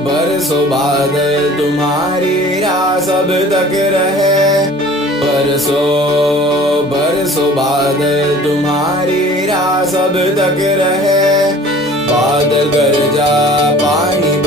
बरसों बादल तुम्हारी राह सब तक रहे। बरसों बरसों बादल तुम्हारी राह सब तक रहे। बादल गरजा पानी